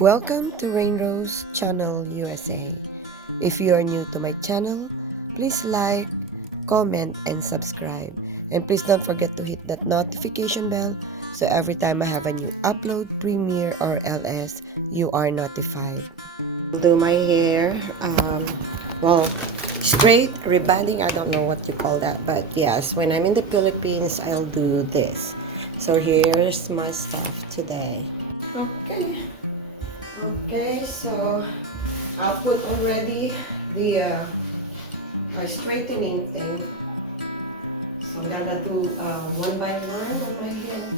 Welcome to Rainrose Channel USA. If you are new to my channel, please like, comment, and subscribe. And please don't forget to hit that notification bell so every time I have a new upload, premiere, or LS, you are notified. I'll do my hair, straight, rebonding, I don't know what you call that, but yes, when I'm in the Philippines, I'll do this. So here's my stuff today. Okay, so I'll put already the straightening thing. So I'm gonna do one by one on my hair.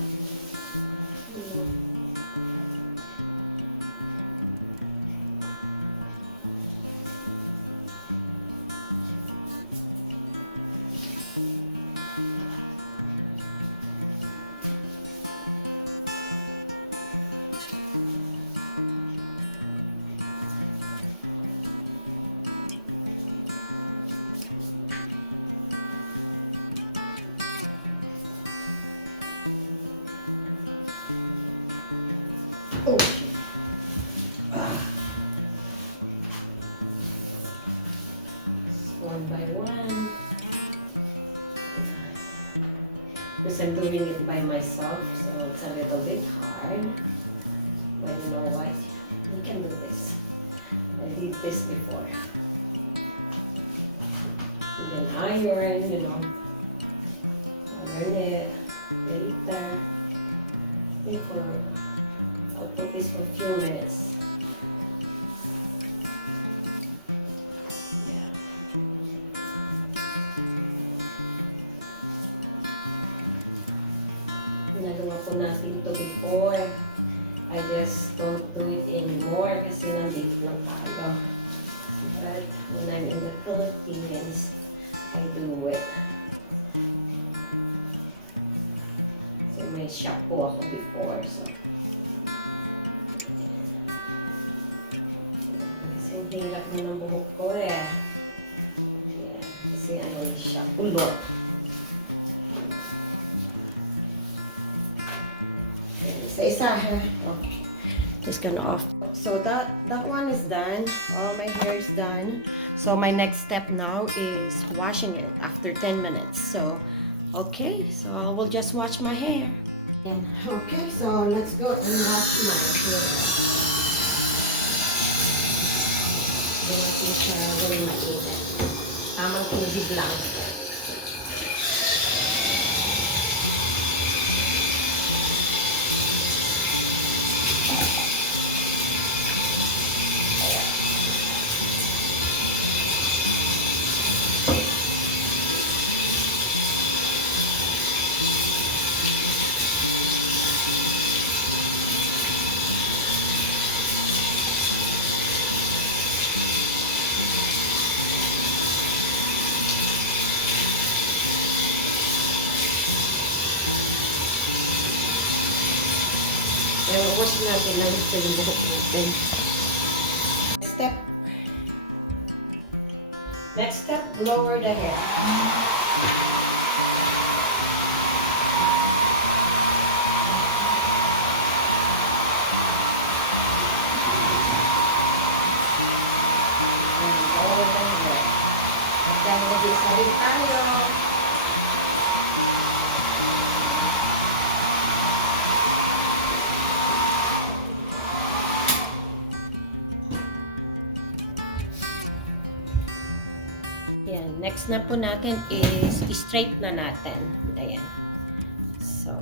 Oh, one by one. Because I'm doing it by myself, so it's a little bit hard. But you know what? You can do this. I did this before. And then iron, iron it later. I'll put this for a few minutes. Yeah. Nagawa ko natin ito before. I just don't do it anymore kasi nandito lang tayo. But when I'm in the Philippines, I do it. So may shop po ako before, so. Kasi ang hirap na ng buhok ko eh. Yeah, kasi ano siya, pulot. Isa-isa ha. Okay. Just gonna off. So that one is done. All my hair is done. So my next step now is washing it after 10 minutes. So, okay. So I will just wash my hair. Okay, so let's go and wash my hair. Don't think siya very mainit. Tamang tubig lang. Kaya wash natin lang ito yung buhok natin. Next step, lower the hair. Lower the hair. At dahil nag-isa rin tayo. Yan. Next na po natin is straight na natin. Ayan. So,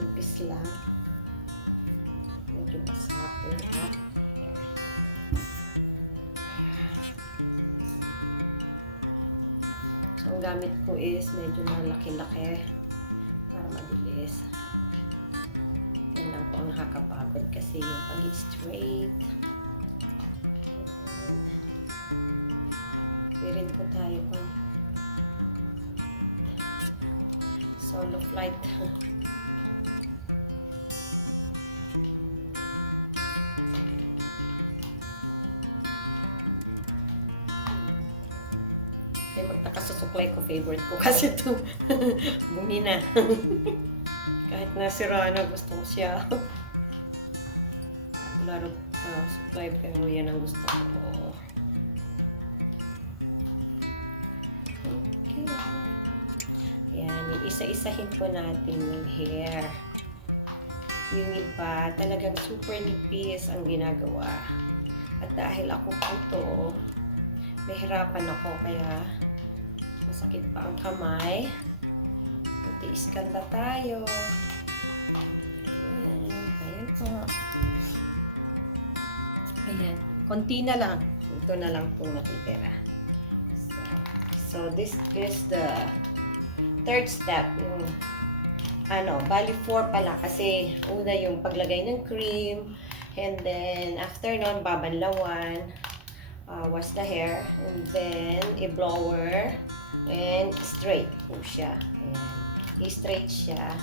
umpis lang. Medyo masapin at so, ang gamit ko is medyo malaki-laki para mabilis. Yan lang po ang nakakapagod kasi yung pag-straight. Rin po tayo pang solo flight. Kaya magtaka sa suklay ko, favorite ko kasi ito bumina. Kahit nasira na, gusto ko siya. a lot of supply, pero yan ang gusto ko. Okay. Yan, isa-isahin po natin yung hair. Yung iba, talagang super nipis ang ginagawa. At dahil ako po to, nahirapan ako, kaya masakit pa ang kamay. Tiis ganda tayo. Ayan po. Ayan. Konti na lang. Ito na lang po matitira. So this is the third step. Yung, bali 4 pala. Kasi una yung paglagay ng cream. And then, after nun, babanlawan. Wash the hair. And then, i-blower. And straight po siya. Ayan. I-straight siya.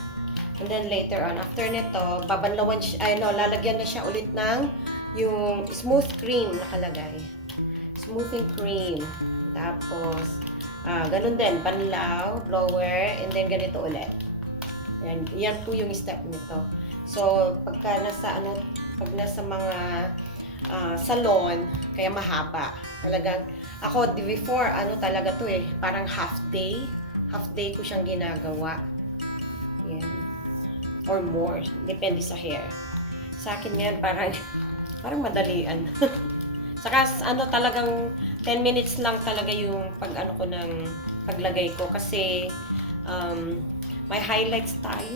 And then later on, after nito, babanlawan siya, lalagyan na siya ulit ng yung smooth cream nakalagay. Smoothing cream. Tapos, ganun din, banlaw, blower, and then ganito ulit. Yan po yung step nito. So, pag nasa mga salon, kaya mahaba. Talagang, ako, before, talaga to parang half day ko siyang ginagawa. Yan. Or more. Depende sa hair. Sa akin yan, parang madalian. Saka, talagang 10 minutes lang talaga yung paglagay ko. Kasi, may highlights tayo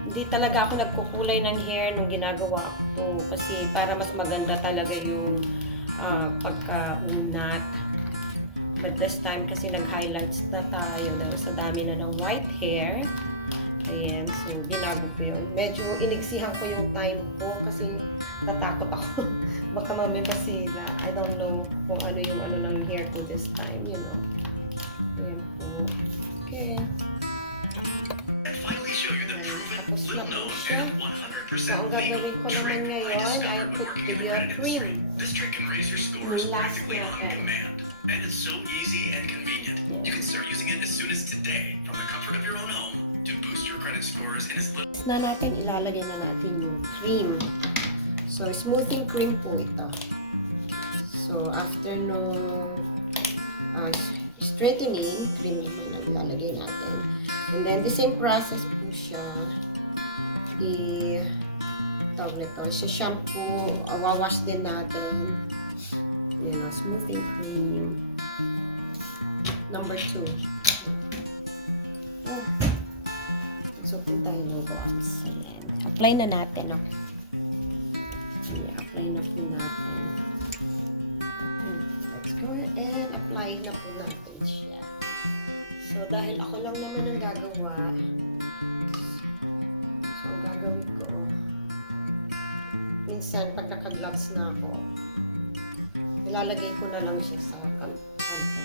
Hindi talaga ako nagkukulay ng hair nung ginagawa ko to. Kasi, para mas maganda talaga yung pagkaunat. But this time kasi nag-highlights na tayo dahil sa dami na ng white hair. Ayan, so binago ko yun. Medyo iniksihan ko yung time ko kasi natakot ako. Baka mamaya masira. I don't know kung ano yung ng hair ko this time, you know. Ayan po. Okay. Tapos na po siya. So, ang gagawin ko naman ngayon, I put the cream. Last natin. And it's so easy and convenient. Yeah. You can start using it as soon as today from the comfort of your own home to boost your credit scores in as little. Ilalagay na natin yung cream. So, smoothing cream po ito. So, after no straightening, cream naman ang ilalagay natin. And then, the same process po siya. Tawag nito, shampoo, wawash din natin. Smoothing cream. Number 2. Nagsupin tayo ng gloves. Ayan. Apply na natin, no? Ayan, apply na po natin. Let's go and apply na po natin siya. So, dahil ako lang naman ang gagawa, so, ang gagawin ko, minsan, pag naka-gloves na ako, ilalagay ko na lang siya sa kanto. Okay.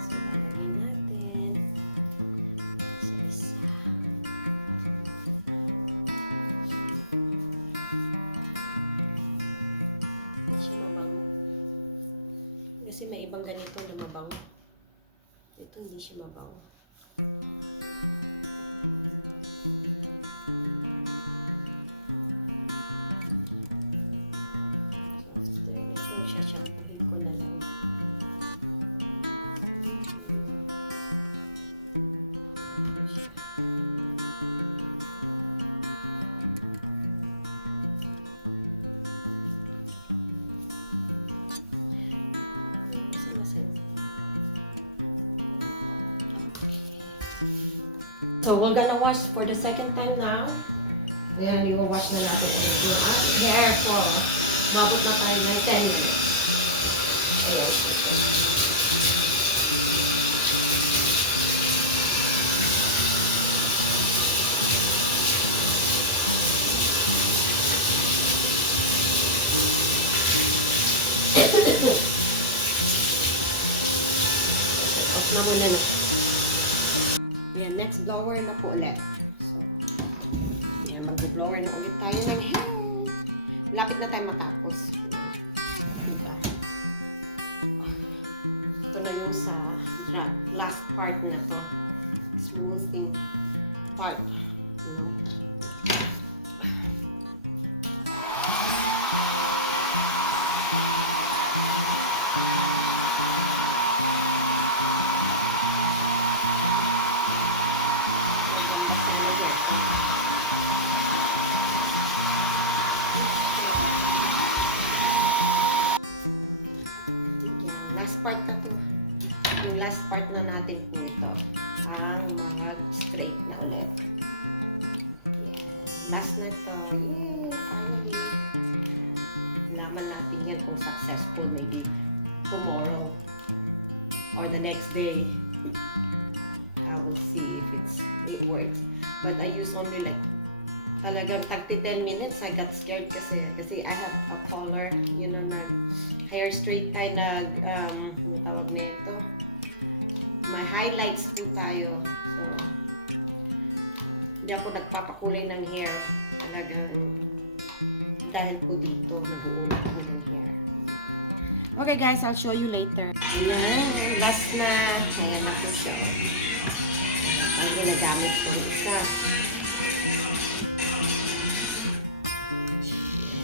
So, ilalagay natin sa isa. Hindi siya mabango. Kasi may ibang ganito na mabango. Ito hindi siya mabango. Shampoohin ko na lang. So, we're gonna wash for the second time now. Ayan, i-wash na natin ulit yung hair for mabot na tayo ng 10 minutes. Ayan. Off na muna na. Ayan, next blower na po ulit. So, ayan, mag-blower na ulit tayo ng hair. Lapit na tayo matapos. Diba? Ito na yung sa last part na to. Smoothing part, you know. Maganda sana dito. Yan, last part na to. Yung last part na natin po ito, ang mag-straight na ulit. Yan, last na to. Yay! Finally! Laman natin yan kung successful, maybe tomorrow or the next day. I will see if it works. But I use only like talagang tagti 10 minutes. I got scared kasi I have a color, you know, hair straight ay ano tawag nito? May highlights po tayo. So hindi ako nagpapakulay ng hair. Talagang dahil po dito nag-uulot ko ng hair. Okay guys, I'll show you later. Ayan, last na. Ayan na po siya. Ang ginagamit ko yung isa.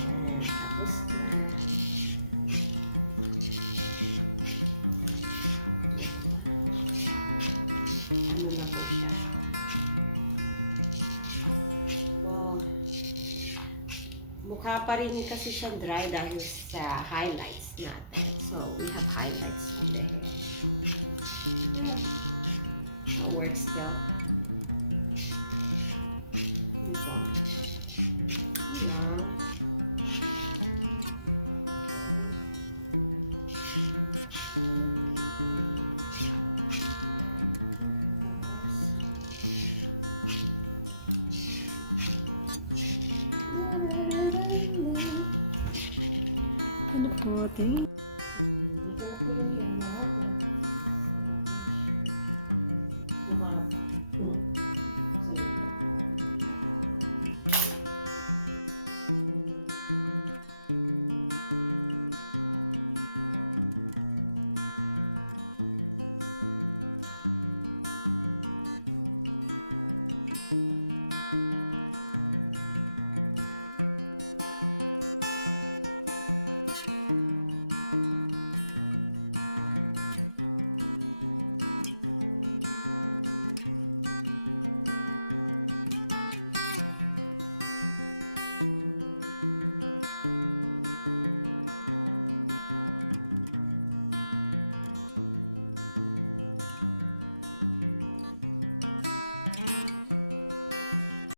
Ayan, tapos na. Ano na po siya? Oh, mukha pa rin kasi siya dry dahil sa highlights natin. So, we have highlights on the hair. Yeah. That works still. Ito. Yeah. Ano po, ate? Dito na po yung lahat. Mahaba.